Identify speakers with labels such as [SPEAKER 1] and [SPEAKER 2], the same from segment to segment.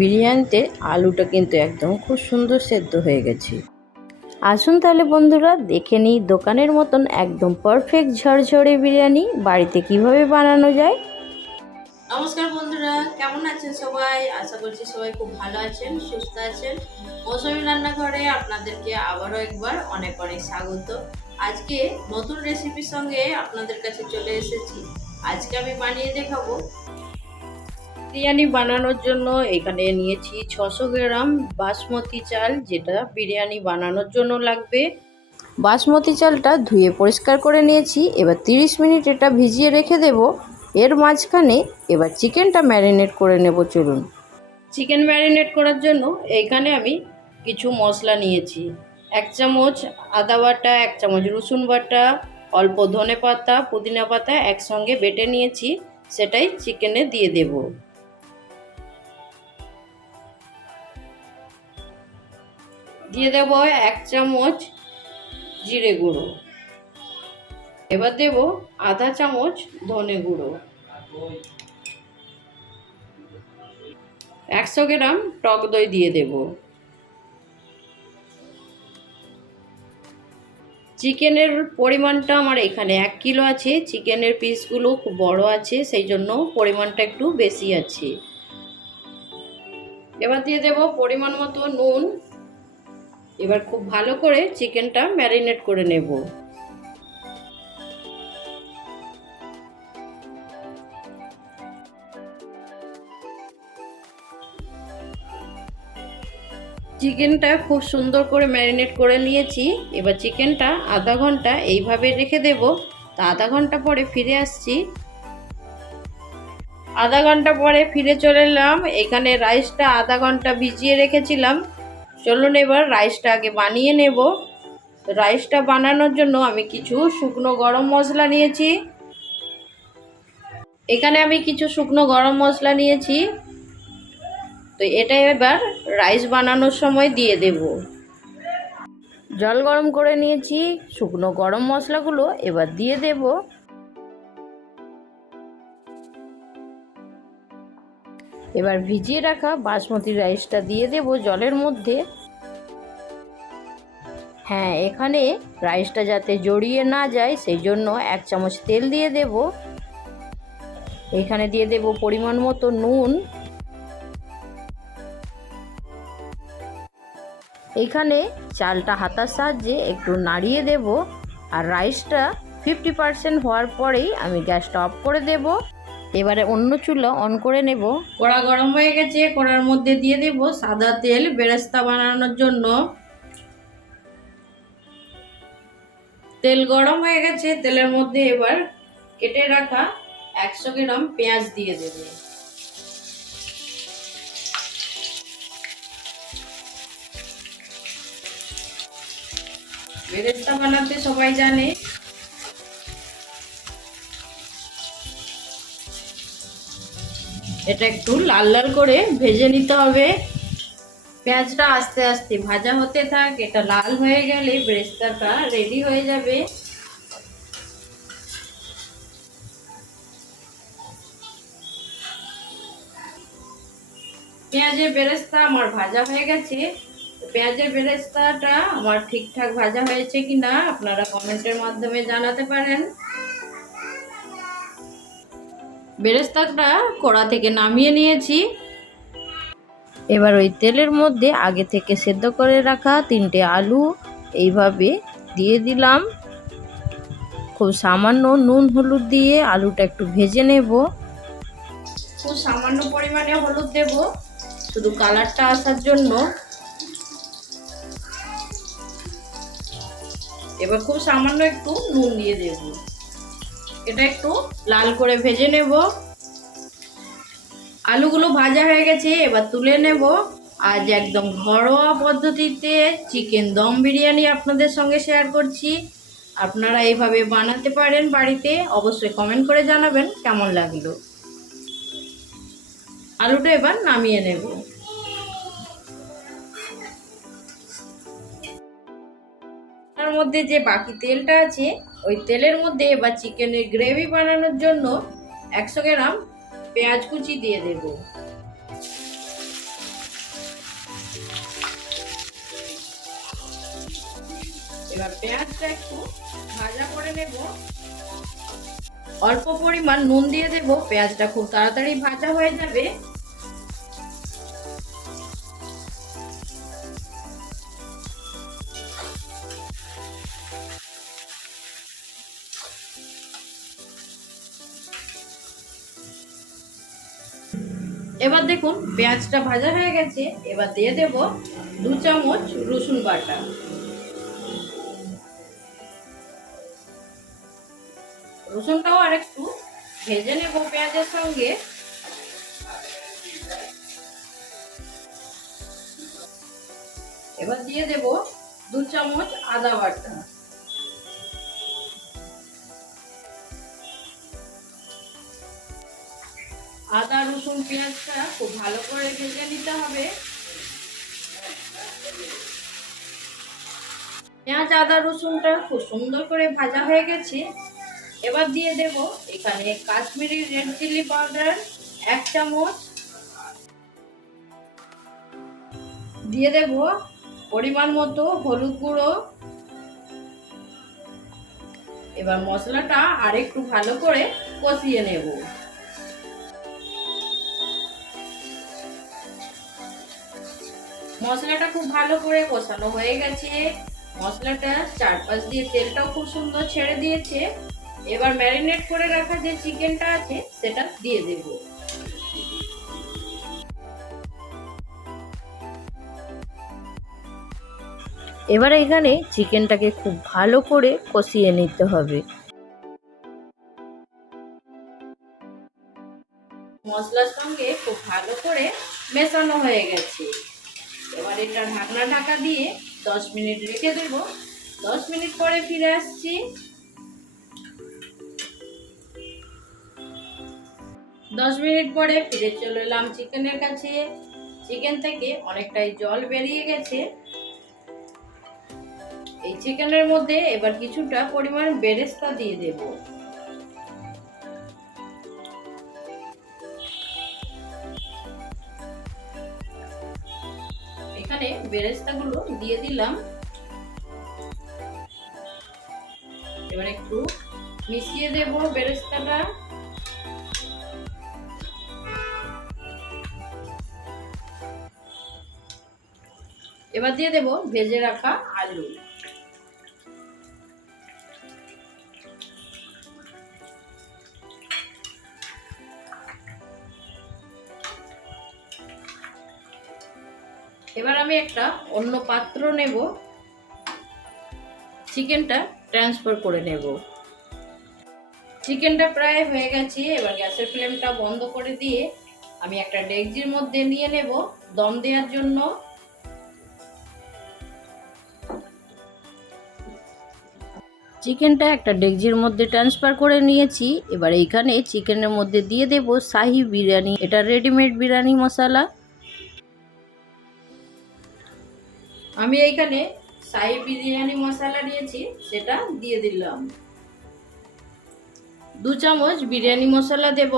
[SPEAKER 1] বিরিয়ানিতে আলুটা কিন্তু একদম খুব সুন্দর সেদ্ধ হয়ে গেছে। আসুন তাহলে বন্ধুরা, দেখে নিই দোকানের মতন একদম পারফেক্ট ঝরঝরে বিরিয়ানি বাড়িতে কীভাবে বানানো যায়। নমস্কার বন্ধুরা, কেমন আছেন সবাই? আশা করছি সবাই খুব ভালো আছেন, সুস্থ আছেন। মৌসুমি রান্নাঘরে আপনাদেরকে আবারও একবার অনেক অনেক স্বাগত। আজকে নতুন রেসিপির সঙ্গে আপনাদের কাছে চলে এসেছি। আজকে আমি বানিয়ে দেখাবো বিরিয়ানি বানানোর জন্য এখানে নিয়েছি ছশো গ্রাম বাসমতি চাল, যেটা বিরিয়ানি বানানোর জন্য লাগবে। বাসমতি চালটা ধুয়ে পরিষ্কার করে নিয়েছি। এবার 30 মিনিট এটা ভিজিয়ে রেখে দেব। এর মাঝখানে এবার চিকেনটা ম্যারিনেট করে নেব, চলুন। চিকেন ম্যারিনেট করার জন্য এইখানে আমি কিছু মশলা নিয়েছি। এক চামচ আদা বাটা, এক চামচ রসুন বাটা, অল্প ধনে পাতা, পুদিনা পাতা একসঙ্গে বেটে নিয়েছি। সেটাই চিকেনে দিয়ে দেবো। দিয়ে দেব এক চামচ জিরে গুঁড়ো। এবার দেব আধা চামচ ধনে গুঁড়ো। একশো গ্রাম টক দই দিয়ে দেব। চিকেনের পরিমাণটা আমার এখানে এক কিলো আছে। চিকেনের পিসগুলো খুব বড় আছে, সেই জন্য পরিমাণটা একটু বেশি আছে। এবার দিয়ে দেব পরিমাণ মতো নুন। এবার খুব ভালো করে চিকেনটা ম্যারিনেট করে নেব। চিকেনটা খুব সুন্দর করে ম্যারিনেট করে নিয়েছি। এবার চিকেনটা আধা ঘণ্টা এইভাবে রেখে দেব। তা আধা ঘণ্টা পরে ফিরে আসছি। আধা ঘণ্টা পরে ফিরে চলে এলাম। এখানে রাইসটা আধা ঘণ্টা ভিজিয়ে রেখেছিলাম। চলুন এবার রাইসটা আগে বানিয়ে নেব। রাইসটা বানানোর জন্য আমি কিছু শুকনো গরম মশলা নিয়েছি। এখানে আমি কিছু শুকনো গরম মশলা নিয়েছি। তো এটা এবার রাইস বানানোর সময় দিয়ে দেব। জল গরম করে নিয়েছি, শুকনো গরম মশলাগুলো এবার দিয়ে দেব। এবার ভিজিয়ে রাখা বাসমতি রাইসটা দিয়ে দেব জলের মধ্যে। হ্যাঁ এখানে রাইসটা যাতে জড়িয়ে না যায় সেই জন্য এক চামচ তেল দিয়ে দেব। এখানে দিয়ে দেব পরিমাণ মতো নুন। এখানে চালটা হাতার সাহায্যে একটু নাড়িয়ে দেব। আর রাইসটা ফিফটি পার্সেন্ট হওয়ার পরেই আমি গ্যাসটা অফ করে দেব। এবারে অন্য চুলা অন করে নেব। কড়া গরম হয়ে গেছে, কড়ার মধ্যে দিয়ে দেব সাদা তেল, বেরেস্তা বানানোর জন্য। তেল গরম হয়ে গেছে, তেলের মধ্যে এবার কেটে রাখা একশো গ্রাম পেঁয়াজ দিয়ে দেবে। বেরেস্তা বানাতে সবাই জানে এটা একটু লাল লাল করে ভেজে নিতে হবে। পেঁয়াজটা আস্তে আস্তে ভাজা হতে থাক, এটা লাল হয়ে গেলে বেরেস্তাটা রেডি হয়ে যাবে। পেঁয়াজের বেরেস্তা আমার ভাজা হয়ে গেছে। পেঁয়াজের বেরেস্তাটা আমার ঠিকঠাক ভাজা হয়েছে কি না আপনারা কমেন্টের মাধ্যমে জানাতে পারেন। বেরেস্তাটা কড়া থেকে নামিয়ে নিয়েছি। এবার ওই তেলের মধ্যে আগে থেকে সেদ্ধ করে রাখা তিনটে আলু এইভাবে দিয়ে দিলাম। খুব সামান্য নুন হলুদ দিয়ে আলুটা একটু ভেজে নেব। খুব সামান্য পরিমাণে হলুদ দেব, শুধু কালারটা আসার জন্য। এবার খুব সামান্য একটু নুন দিয়ে দেব। এটা একটু লাল করে ভেজে নেব। আলুগুলো ভাজা হয়ে গেছে, এবার তুলে নেব। আজ একদম ঘরোয়া পদ্ধতিতে চিকেন দম বিরিয়ানি আপনাদের সঙ্গে শেয়ার করছি। আপনারা এইভাবে বানাতে পারেন বাড়িতে, অবশ্যই কমেন্ট করে জানাবেন কেমন লাগল। আলুটা এবার নামিয়ে নেব। মধ্যে যে বাকি তেলটা আছে, ওই তেলের মধ্যে বা চিকেনের গ্রেভি বানানোর জন্য একশো গ্রাম পেঁয়াজ কুচি দিয়ে দেব। এবার পেঁয়াজটা একটু ভাজা করে নেব। অল্প পরিমাণ নুন দিয়ে দেব, পেঁয়াজটা খুব তাড়াতাড়ি ভাজা হয়ে যাবে। এবার দেখুন, পেঁয়াজটা ভাজা হয়ে গেছে, এবার দিয়ে দেব দু চামচ রসুন বাটা। রসুনটাও আর একটু ভেজে নেব পেঁয়াজের সঙ্গে। এবার দিয়ে দেব দু চামচ আদা বাটা। রসুন পেঁয়াজটা খুব ভালো করে ভেজে নিতে হবে। পেঁয়াজ, আদা, রসুনটা খুব সুন্দর করে ভাজা হয়ে গেছে। এবার দিয়ে দেব এখানে কাশ্মীরি রেড চিলি পাউডার এক চামচ। দিয়ে দেব পরিমাণ মতো হলুদ গুঁড়ো। এবার মশলাটা আরেকটু ভালো করে কষিয়ে নেব। মশলাটা খুব ভালো করে কষানো হয়ে গেছে। মশলাটা চারপাশ দিয়ে তেলটাও খুব সুন্দর ছেড়ে দিয়েছে। এবার ম্যারিনেট করে রাখা যে চিকেনটা আছে, সেটা দিয়ে দেব। এবার এখানে চিকেনটাকে খুব ভালো করে কষিয়ে নিতে হবে। মশলার সঙ্গে খুব ভালো করে মেশানো হয়ে গেছে। এবার এটা ঢাকনা ঢাকা দিয়ে দশ মিনিট রেখে দেব। দশ মিনিট পরে ফিরে আসছি। দশ মিনিট পরে ফিরে চলে এলাম চিকেনের কাছে। চিকেন থেকে অনেকটাই জল বেরিয়ে গেছে। এই চিকেনের মধ্যে এবার কিছুটা পরিমাণ বেরেস্তা দিয়ে দেব। বেরেস্তাগুলো দিয়ে দিলাম। এবার একটু মিশিয়ে দেব বেরেস্তাটা। এবার দিয়ে দেব ভেজে রাখা আলু। এবার আমি একটা অন্য পাত্র নেব। চিকেনটা ট্রান্সফার করে নেব। চিকেনটা প্রায় হয়ে গেছে, এবার গ্যাসের ফ্লেমটা বন্ধ করে দিয়ে আমি একটা ডেকজির মধ্যে নিয়ে নেব দম দেওয়ার জন্য। চিকেনটা একটা ডেকজির মধ্যে ট্রান্সফার করে নিয়েছি, এবার এইখানে চিকেনের মধ্যে দিয়ে দেব শাহি বিরিয়ানি। এটা রেডিমেড বিরিয়ানি মশলা। আমি এইখানে শাহি বিরিয়ানি মশলা নিয়েছি সেটা দিয়ে দিলাম। দু চামচ বিরিয়ানি মশলা দেব।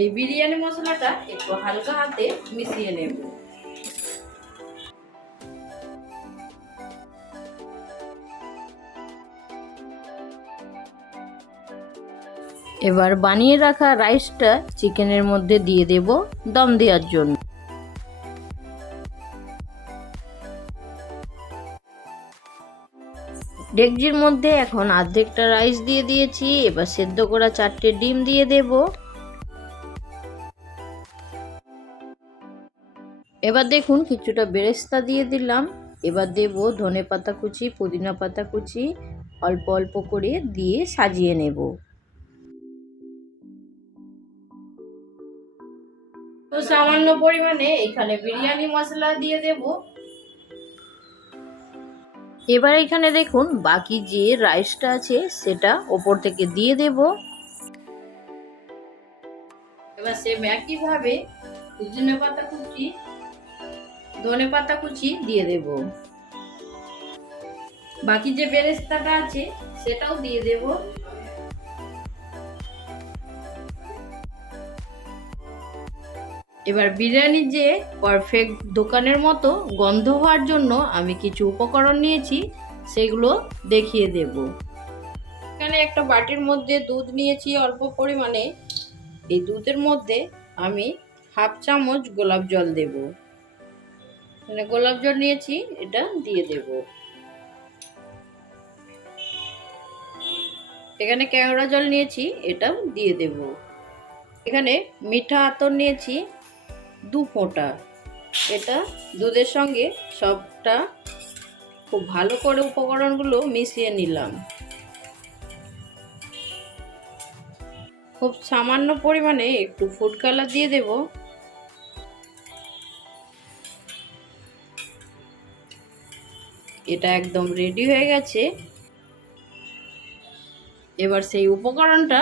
[SPEAKER 1] এই বিরিয়ানি মশলাটা একটু হালকা হাতে মিশিয়ে নেব। এবার বানিয়ে রাখা রাইসটা চিকেনের মধ্যে দিয়ে দেব দম দেওয়ার জন্য। ডেকজির মধ্যে এখন আর্ধেকটা রাইস দিয়ে দিয়েছি, এবার সেদ্ধ করা চারটে ডিম দিয়ে দেব। এবার দেখুন কিছুটা বেরেস্তা দিয়ে দিলাম। এবার দেব ধনে পাতা কুচি, পুদিনা পাতা কুচি, অল্প অল্প করে দিয়ে সাজিয়ে নেব। তো সামান্য পরিমাণে এখানে বিরিয়ানি মশলা দিয়ে দেব। এবার এখানে দেখুন, বাকি যে রাইসটা আছে সেটা ওপর থেকে দিয়ে দেব। এবার সেম একইভাবে পুদিনা পাতা কুচি, ধনে পাতা কুচি দিয়ে দেব। বাকি যে বেরেস্তাটা আছে সেটাও দিয়ে দেব। এবার বিরিয়ানি যে পারফেক্ট দোকানের মতো গন্ধ হওয়ার জন্য আমি কিছু উপকরণ নিয়েছি, সেগুলো দেখিয়ে দেব। এখানে একটা বাটির মধ্যে দুধ নিয়েছি অল্প পরিমাণে। এই দুধের মধ্যে আমি হাফ চামচ গোলাপ জল দেব। মানে গোলাপ জল নিয়েছি, এটা দিয়ে দেব। এখানে কেওড়া জল নিয়েছি এটা দিয়ে দেব। এখানে মিঠা আতর নিয়েছি দু ফোঁটা। এটা দুধের সঙ্গে সবটা খুব ভালো করে উপকরণগুলো মিশিয়ে নিলাম। খুব সামান্য পরিমাণে একটু ফুড কালার দিয়ে দেব। এটা একদম রেডি হয়ে গেছে। এবার সেই উপকরণটা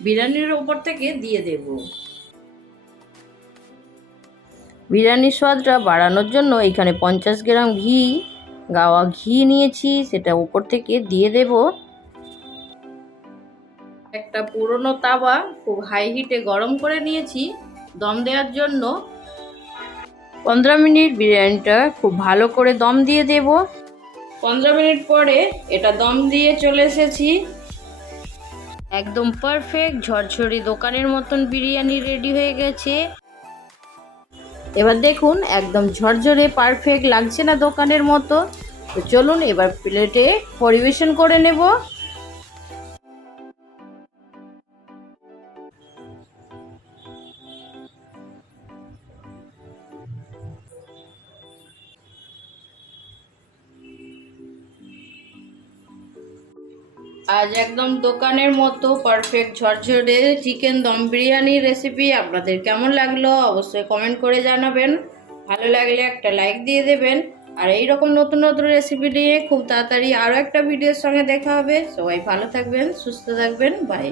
[SPEAKER 1] বিরিয়ানির ওপর থেকে দিয়ে দেব। বিরিয়ানির স্বাদটা বাড়ানোর জন্য এখানে পঞ্চাশ গ্রাম ঘি, গাওয়া ঘি নিয়েছি, সেটা উপর থেকে দিয়ে দেব। একটা পুরনো তাওয়া খুব হাই হিটে গরম করে নিয়েছি, দম দেওয়ার জন্য। পনেরো মিনিট বিরিয়ানিটা খুব ভালো করে দম দিয়ে দেব। পনেরো মিনিট পরে এটা দম দিয়ে চলে এসেছি। একদম পারফেক্ট ঝরঝরি দোকানের মতন বিরিয়ানি রেডি হয়ে গেছে। এবার দেখুন, একদম ঝরঝরে পারফেক্ট লাগছে না দোকানের মতো। তো চলুন এবার প্লেটে পরিবেশন করে নেব। আজ একদম দোকানের মতো পারফেক্ট ঝরঝরে চিকেন দম বিরিয়ানির রেসিপি আপনাদের কেমন লাগল অবশ্যই কমেন্ট করে জানাবেন। ভালো লাগলে একটা লাইক দিয়ে দেবেন। আর এই রকম নতুন নতুন রেসিপি নিয়ে খুব তাড়াতাড়ি আরও একটা ভিডিওর সঙ্গে দেখা হবে। সবাই ভালো থাকবেন, সুস্থ থাকবেন। বাই